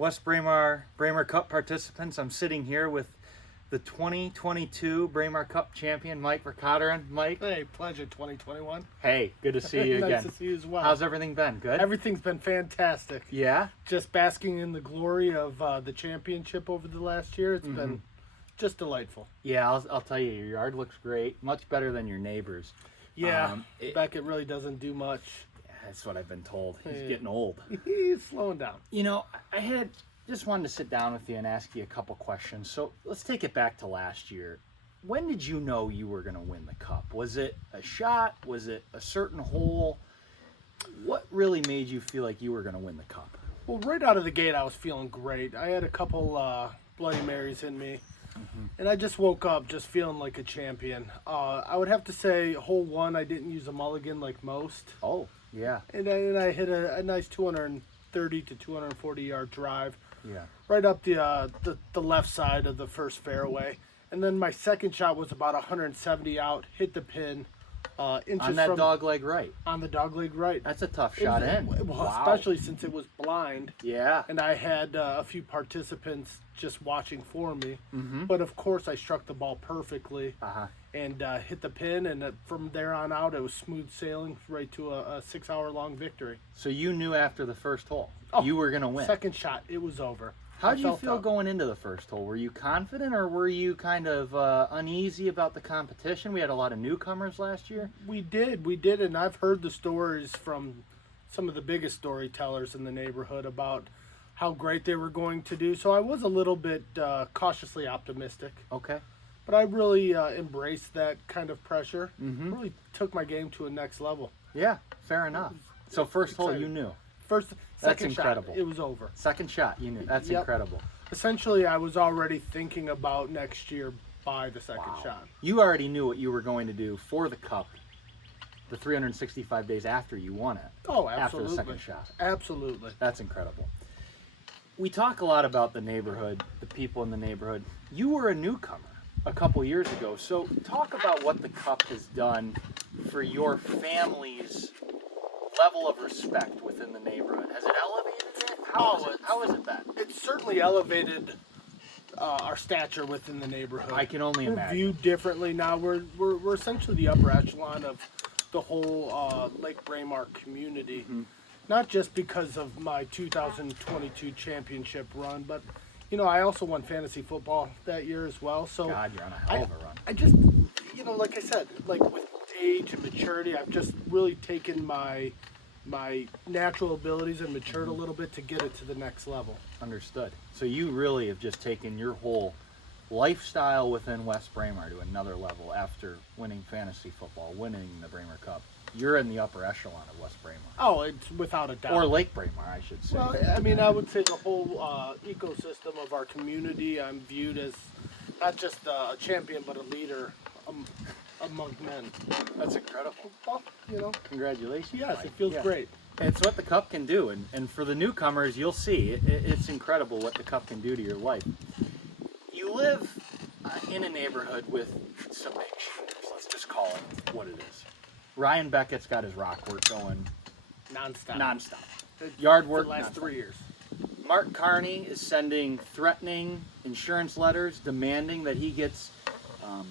West Braemar Cup participants. I'm sitting here with the 2022 Braemar Cup champion, Mike Verkaderen. Mike. Hey, pleasure, 2021. Hey, good to see you again. Nice to see you as well. How's everything been? Good? Everything's been fantastic. Yeah? Just basking in the glory of the championship over the last year. It's been just delightful. Yeah, I'll tell you, your yard looks great. Much better than your neighbor's. Yeah, Beckett really doesn't do much. That's what I've been told. He's getting old. He's slowing down. You know, I just wanted to sit down with you and ask you a couple questions. So let's take it back to last year. When did you know you were going to win the Cup? Was it a shot? Was it a certain hole? What really made you feel like you were going to win the Cup? Well, right out of the gate, I was feeling great. I had a couple Bloody Marys in me, and I just woke up just feeling like a champion. I would have to say, hole one, I didn't use a mulligan like most. Oh, yeah. And I hit a nice 230 to 240 yard drive. Yeah. Right up the left side of the first fairway. And then my second shot was about 170 out, hit the pin. Inches on that from, dogleg right. On the dogleg right. That's a tough shot in. Well, wow. Especially since it was blind. Yeah. And I had a few participants just watching for me. But of course, I struck the ball perfectly and hit the pin. And from there on out, it was smooth sailing right to a 6 hour long victory. So you knew after the first hole you were going to win. Second shot, it was over. How did you feel going into the first hole? Were you confident or were you kind of uneasy about the competition? We had a lot of newcomers last year. We did, and I've heard the stories from some of the biggest storytellers in the neighborhood about how great they were going to do. So I was a little bit cautiously optimistic. Okay. But I really embraced that kind of pressure. Really took my game to a next level. Yeah, fair enough. So first hole you knew. Second incredible. Shot, it was over. Second shot, you knew. That's incredible. Essentially, I was already thinking about next year by the second shot. You already knew what you were going to do for the Cup the 365 days after you won it. Oh, absolutely. After the second shot. Absolutely. That's incredible. We talk a lot about the neighborhood, the people in the neighborhood. You were a newcomer a couple years ago, so talk about what the Cup has done for your family's level of respect within the neighborhood. Has it elevated it? How is it that? It's certainly elevated our stature within the neighborhood. I can only imagine. We're viewed differently now. We're essentially the upper echelon of the whole Lake Braemar community. Not just because of my 2022 championship run, but you know, I also won fantasy football that year as well. So God, you're on a hell of a run. I just, you know, like I said, like with age and maturity, I've just really taken my natural abilities and matured a little bit to get it to the next level. Understood. So you really have just taken your whole lifestyle within West Braemar to another level after winning fantasy football, winning the Braemar Cup. You're in the upper echelon of West Braemar. Oh, it's without a doubt. Or Lake Braemar, I should say. Well, I mean, I would say the whole ecosystem of our community, I'm viewed as not just a champion, but a leader among men. That's incredible. Well, you know. Congratulations. Yes, Mike. it feels great. It's what the Cup can do. And for the newcomers, you'll see. It's incredible what the Cup can do to your life. You live in a neighborhood with some big shooters. Let's just call it what it is. Ryan Beckett's got his rock work going nonstop. Yard work for the last nonstop. 3 years. Mark Carney is sending threatening insurance letters demanding that he gets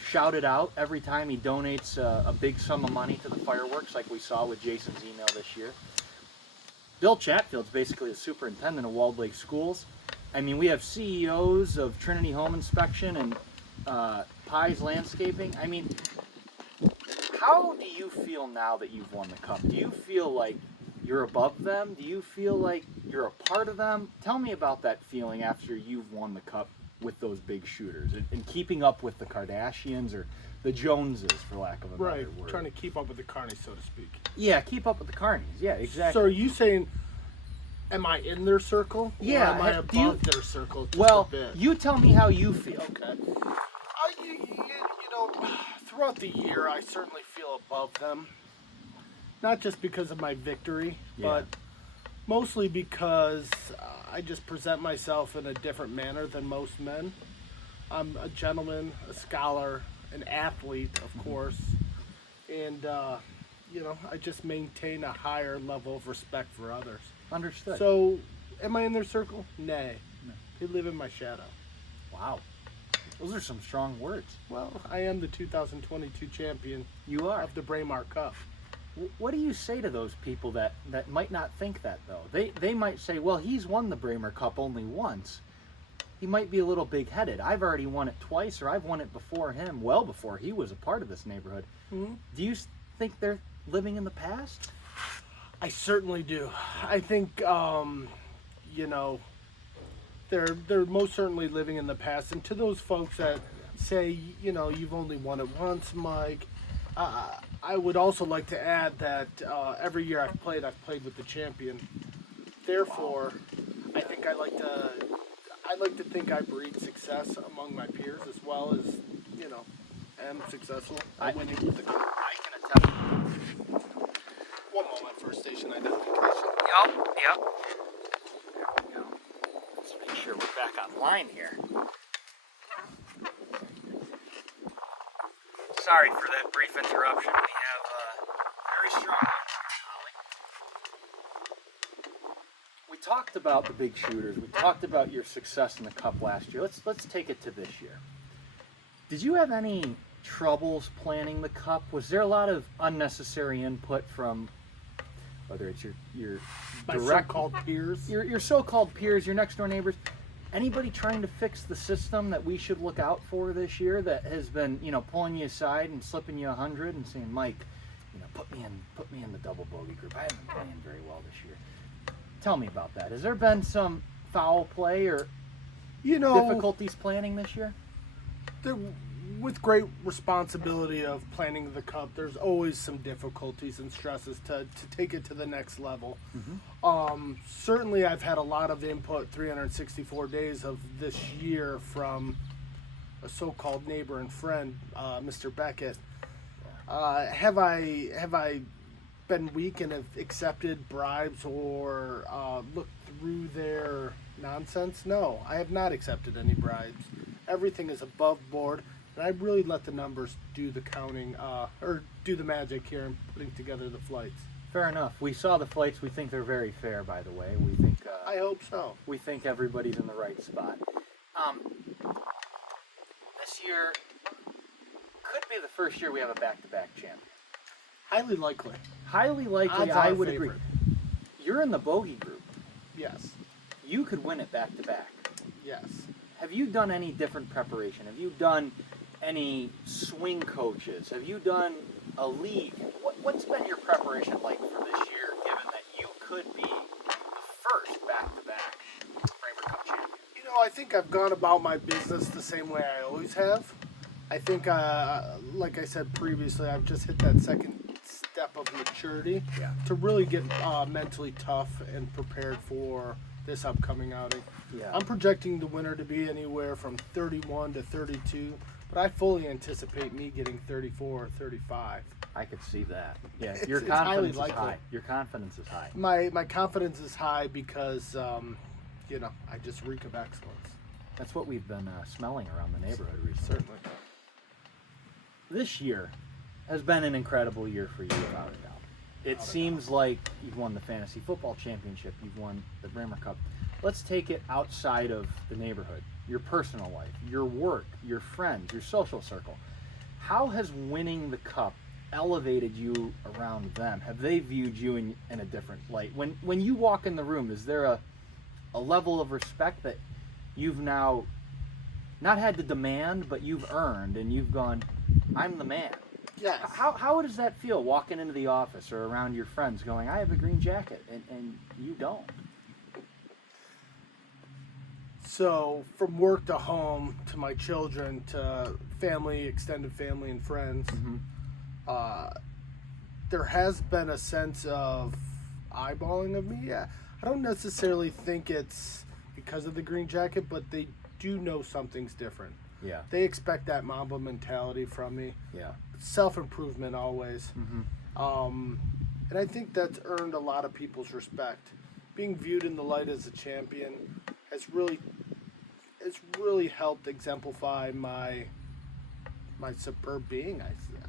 shouted out every time he donates a big sum of money to the fireworks, like we saw with Jason's email this year. Bill Chatfield's basically the superintendent of Walled Lake Schools. I mean, we have CEOs of Trinity Home Inspection and Pies Landscaping. I mean, how do you feel now that you've won the Cup? Do you feel like you're above them? Do you feel like you're a part of them? Tell me about that feeling after you've won the Cup with those big shooters and keeping up with the Kardashians or the Joneses, for lack of a better word. Trying to keep up with the carnies, so to speak. Yeah, keep up with the carnies. Yeah, exactly. So are you saying, am I in their circle? Yeah. Or am I above their circle? Well, you tell me how you feel. Okay. You know, throughout the year, I certainly feel above them. Not just because of my victory, but mostly because I just present myself in a different manner than most men. I'm a gentleman, a scholar, an athlete, of course, and you know, I just maintain a higher level of respect for others. Understood. So Am I in their circle? Nay. No. They live in my shadow. Wow. Those are some strong words. Well, I am the 2022 champion You are. of the Braemar Cup. What do you say to those people that might not think that, though? They might say, well, he's won the Braemar Cup only once. He might be a little big-headed. I've already won it twice, or I've won it before him, well before he was a part of this neighborhood. Mm-hmm. Do you think they're living in the past? I certainly do. I think, you know, they're most certainly living in the past. And to those folks that say, you know, you've only won it once, Mike, I would also like to add that every year I've played with the champion. Therefore, I think I like to think I breed success among my peers as well as, you know, am successful at winning the cup. I can attest. One moment for station identification. Yep. There we go. Let's make sure we're back online here. Sorry for that brief interruption. We have very strong Holly. We talked about the big shooters. We talked about your success in the Cup last year. Let's take it to this year. Did you have any troubles planning the Cup? Was there a lot of unnecessary input from whether it's your My direct so-called peers. your so-called peers, your next door neighbors? Anybody trying to fix the system that we should look out for this year that has been, you know, pulling you aside and slipping you 100 and saying, Mike, you know, put me in the double bogey group. I haven't been playing very well this year. Tell me about that. Has there been some foul play or difficulties planning this year? With great responsibility of planning the Cup, there's always some difficulties and stresses to take it to the next level. Mm-hmm. Certainly, I've had a lot of input 364 days of this year from a so-called neighbor and friend, Mr. Beckett. Have I been weak and have accepted bribes or looked through their nonsense? No, I have not accepted any bribes. Everything is above board. And I really let the numbers do the counting, or do the magic here in putting together the flights. Fair enough. We saw the flights. We think they're very fair, by the way. We think. I hope so. We think everybody's in the right spot. This year could be the first year we have a back-to-back champion. Highly likely. Highly likely, Odds I are would favorite. agree. You're in the bogey group. Yes. You could win it back-to-back. Yes. Have you done any different preparation? Have you done any swing coaches? Have you done a league? What's been your preparation like for this year, given that you could be the first back-to-back Braemar Cup champion? You know, I think I've gone about my business the same way I always have. I think, like I said previously, I've just hit that second step of maturity to really get mentally tough and prepared for this upcoming outing. Yeah. I'm projecting the winner to be anywhere from 31 to 32. But I fully anticipate me getting 34 or 35. I could see that. Yeah, It's your highly confidence is likely. high. Your confidence is high. My confidence is high because, you know, I just reek of excellence. That's what we've been smelling around the neighborhood recently. Certainly. This year has been an incredible year for you, without a doubt. It seems like you've won the fantasy football championship. You've won the Braemar Cup. Let's take it outside of the neighborhood. Your personal life, your work, your friends, your social circle. How has winning the Cup elevated you around them? Have they viewed you in a different light? When you walk in the room, is there a level of respect that you've now not had to demand, but you've earned, and you've gone, I'm the man? Yes. How does that feel, walking into the office or around your friends going, I have a green jacket, and you don't? So, from work to home, to my children, to family, extended family, and friends, there has been a sense of eyeballing of me. Yeah, I don't necessarily think it's because of the green jacket, but they do know something's different. Yeah. They expect that Mamba mentality from me. Yeah. Self-improvement always. And I think that's earned a lot of people's respect. Being viewed in the light as a champion has really helped exemplify my superb being.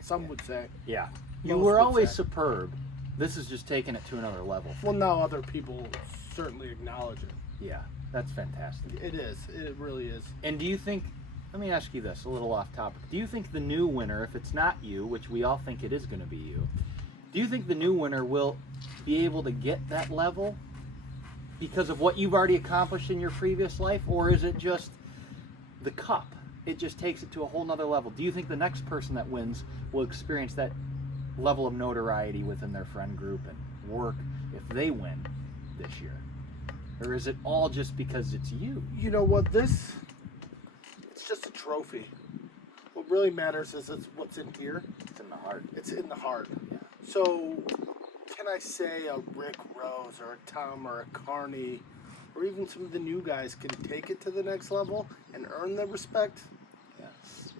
Some would say. Yeah. You Most were would always say. superb. This is just taking it to another level. Well, now other people certainly acknowledge it. Yeah, that's fantastic. It is. It really is. And do you think, let me ask you this, a little off topic. Do you think the new winner, if it's not you, which we all think it is going to be you, do you think the new winner will be able to get that level because of what you've already accomplished in your previous life? Or is it just the cup? It just takes it to a whole nother level. Do you think the next person that wins will experience that level of notoriety within their friend group and work if they win this year? Or is it all just because it's you? You know what? It's just a trophy. What really matters is it's what's in here. It's in the heart. It's in the heart. Yeah. So, can I say a Rick Rose or a Tom or a Carney or even some of the new guys can take it to the next level and earn the respect? Yeah.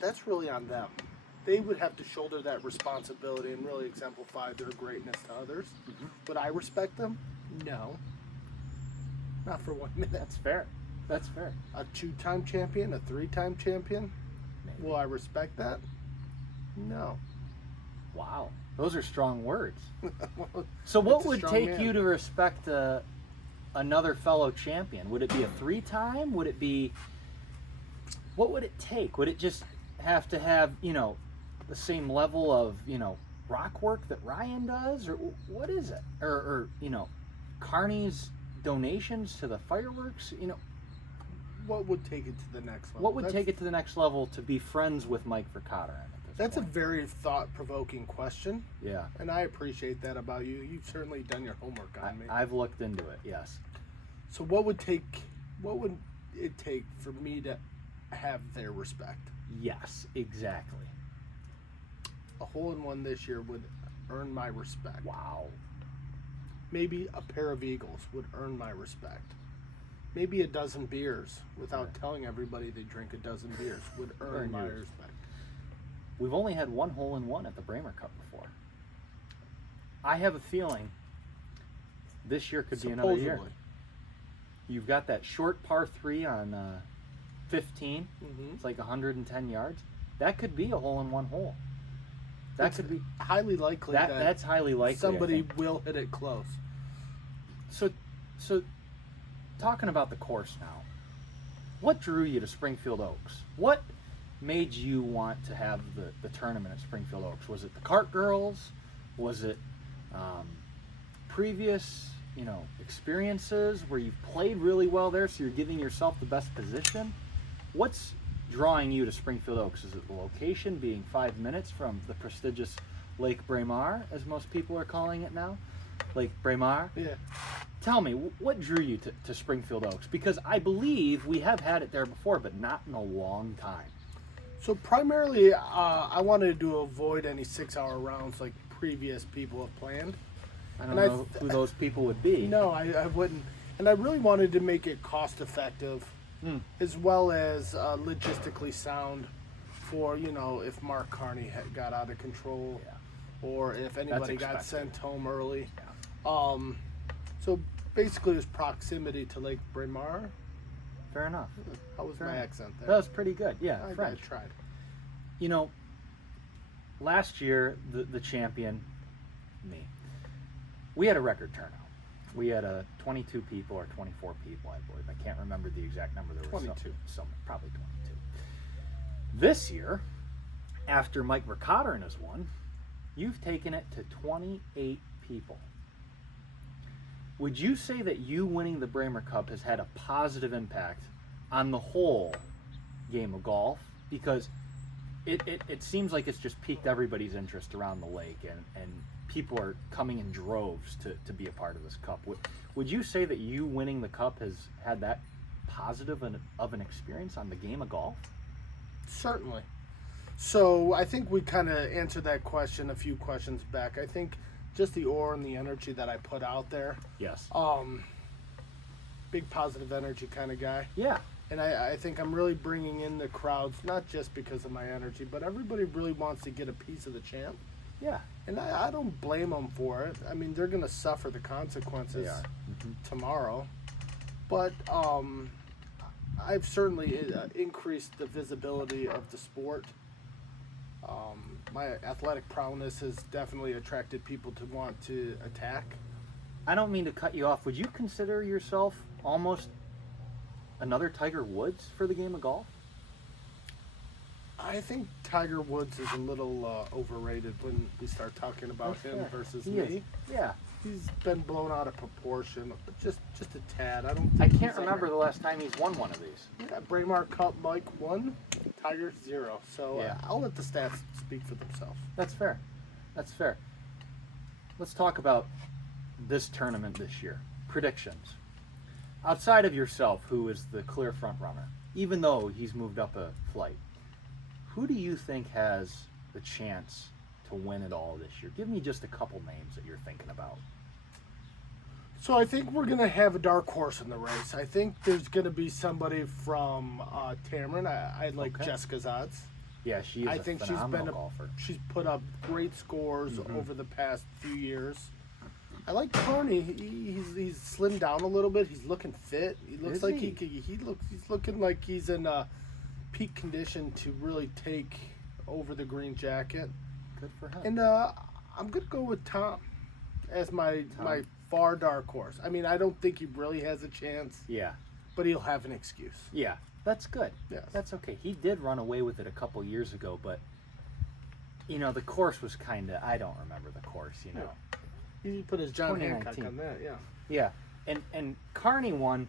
That's really on them. They would have to shoulder that responsibility and really exemplify their greatness to others. Mm-hmm. Would I respect them? No. Not for 1 minute. That's fair. That's fair. A 2-time champion, a 3-time champion. Maybe. Will I respect that? No. Wow. Those are strong words. Well, So what it's a would strong take man. you to respect another fellow champion? Would it be a 3-time? Would it be... What would it take? Would it just have to have, the same level of, rock work that Ryan does? Or what is it? Or Carney's donations to the fireworks? What would take it to the next level? What would take it to the next level to be friends with Mike Vercotter? That's a very thought-provoking question, Yeah. and I appreciate that about you. You've certainly done your homework on me. I've looked into it, yes. So what would it take for me to have their respect? Yes, exactly. A hole-in-one this year would earn my respect. Wow. Maybe a pair of Eagles would earn my respect. Maybe a dozen beers, without Right. telling everybody they drink a dozen beers, would earn my yours. respect. We've only had one hole-in-one at the Braemar Cup before. I have a feeling this year could be another year. Supposedly. You've got that short par 3 on 15. Mhm. It's like 110 yards. That could be a hole-in-one hole. That It's could be. highly likely that That's highly likely. I somebody think. will hit it close. So, talking about the course now, what drew you to Springfield Oaks? What made you want to have the tournament at Springfield Oaks? Was it the cart girls? Was it previous, experiences where you've played really well there, so you're giving yourself the best position? What's drawing you to Springfield Oaks? Is it the location, being 5 minutes from the prestigious Lake Braemar, as most people are calling it now? Lake Braemar? Yeah. Tell me, what drew you to Springfield Oaks? Because I believe we have had it there before, but not in a long time. So primarily, I wanted to avoid any 6-hour rounds like previous people have planned. I don't And know who those people would be. No, I wouldn't. And I really wanted to make it cost effective, as well as logistically sound for, if Mark Carney got out of control, Yeah. or if anybody got expected. sent home early. Yeah. So basically, it was proximity to Lake Braemar. Fair enough. How was Fair my enough. accent there? That was pretty good. Yeah, I French. tried. Last year, the champion, me, we had a record turnout. We had 22 people or 24 people, I believe. I can't remember the exact number. There were 22. Some probably 22. This year, after Mike Vercotteren has won, you've taken it to 28 people. Would you say that you winning the Braemar Cup has had a positive impact on the whole game of golf? Because it seems like it's just piqued everybody's interest around the lake, and people are coming in droves to be a part of this cup. Would you say that you winning the cup has had that positive of an experience on the game of golf? Certainly. So I think we kind of answered that question a few questions back. I think just the aura and the energy that I put out there. Yes. Big positive energy kind of guy. Yeah. And I think I'm really bringing in the crowds, not just because of my energy, but everybody really wants to get a piece of the champ. Yeah. And I don't blame them for it. I mean, they're going to suffer the consequences They are. tomorrow. But I've certainly increased the visibility of the sport My athletic prowess has definitely attracted people to want to attack. I don't mean to cut you off. Would you consider yourself almost another Tiger Woods for the game of golf? I think Tiger Woods is a little overrated when we start talking about That's him fair. versus He me. is. Yeah. He's been blown out of proportion, just a tad. I don't. I Think can't he's remember ever- the last time he's won one of these. Yeah, Braemar Cup Mike 1, Tiger 0. So Yeah. I'll let the stats speak for themselves. That's fair. That's fair. Let's talk about this tournament this year. Predictions. Outside of yourself, who is the clear front runner, even though he's moved up a flight, who do you think has the chance to win it all this year? Give me just a couple names that you're thinking about. So I think we're gonna have a dark horse in the race. I think there's gonna be somebody from Tamron. I like Okay. Jessica's odds. Yeah, she is I a think phenomenal golfer. she's put up great scores Mhm. over the past few years. I like Carney. He's slimmed down a little bit. He's looking fit. He looks Is like he? he's looking like he's in peak condition to really take over the green jacket. Good for him. And I'm gonna go with Tom as my far dark horse. I mean, I don't think he really has a chance, Yeah. but he'll have an excuse. Yeah. That's good. Yes. That's okay. He did run away with it a couple years ago, but the course was kind of, I don't remember the course. He put his John Hancock 2019. on that. Yeah. Yeah. And Carney won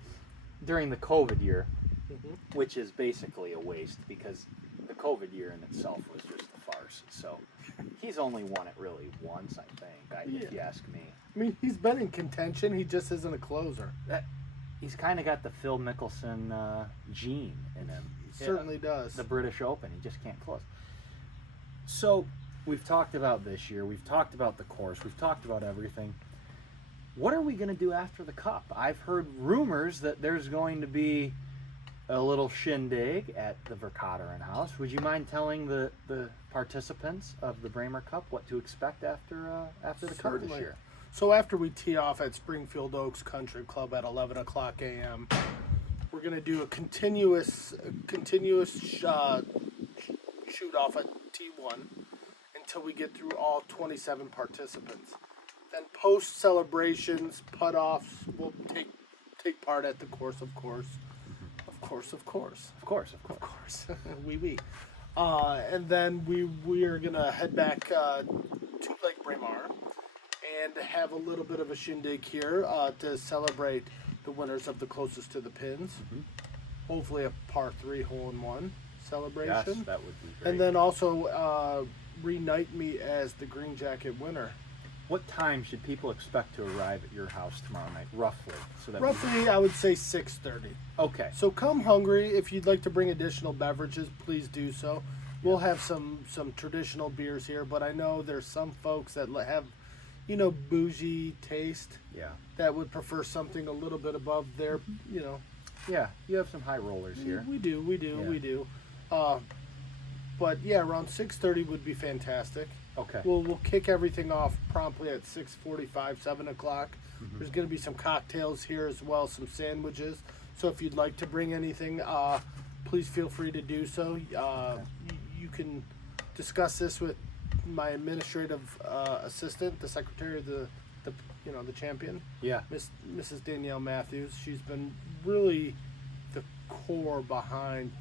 during the COVID year, Mm-hmm. which is basically a waste because the COVID year in itself was just a farce. So he's only won it really once, I think, if you ask me. I mean, he's been in contention. He just isn't a closer. He's kind of got the Phil Mickelson gene in him. He certainly does. The British Open, he just can't close. So we've talked about this year. We've talked about the course. We've talked about everything. What are we going to do after the Cup? I've heard rumors that there's going to be a little shindig at the Verkaderen house. Would you mind telling the participants of the Braemar Cup what to expect after the Cup this Certainly. year? So after we tee off at Springfield Oaks Country Club at 11 o'clock a.m., we're going to do a continuous shoot off at T1 until we get through all 27 participants. Then post celebrations, putt offs, we'll take part at the course, of course. Of course. Oui. And then we are going to head back to Lake Braemar and have a little bit of a shindig here to celebrate the winners of the closest to the pins. Mm-hmm. Hopefully a par 3 hole-in-one celebration. Yes, that would be great. And then also reunite me as the green jacket winner. What time should people expect to arrive at your house tomorrow night, roughly? So that Roughly, I would say 6:30. Okay. So come hungry. If you'd like to bring additional beverages, please do so. We'll have some traditional beers here, but I know there's some folks that have, bougie taste Yeah. that would prefer something a little bit above their, Yeah, you have some high rollers here. We do. But yeah, around 6:30 would be fantastic. Okay. We'll kick everything off promptly at 6:45, 7 o'clock. Mm-hmm. There's going to be some cocktails here as well, some sandwiches. So if you'd like to bring anything, please feel free to do so. You can discuss this with my administrative assistant, the secretary of the champion, Yeah. Mrs. Danielle Matthews. She's been really the core behind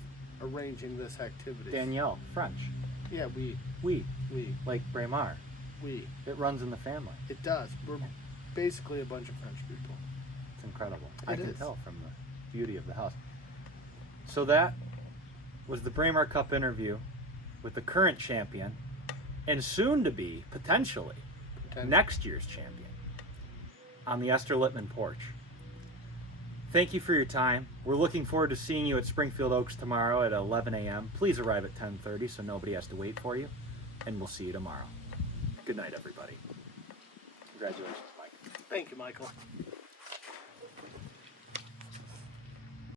arranging this activity. Danielle, French. Yeah, we, Like Braemar. It runs in the family. it does. We're basically a bunch of French people. It's incredible. I It can is. tell from the beauty of the house. So that was the Braemar Cup interview with the current champion and soon to be, potentially, next year's champion on the Esther Littman porch. Thank you for your time. We're looking forward to seeing you at Springfield Oaks tomorrow at 11 a.m. Please arrive at 10:30 so nobody has to wait for you. And we'll see you tomorrow. Good night, everybody. Congratulations, Mike. Thank you, Michael.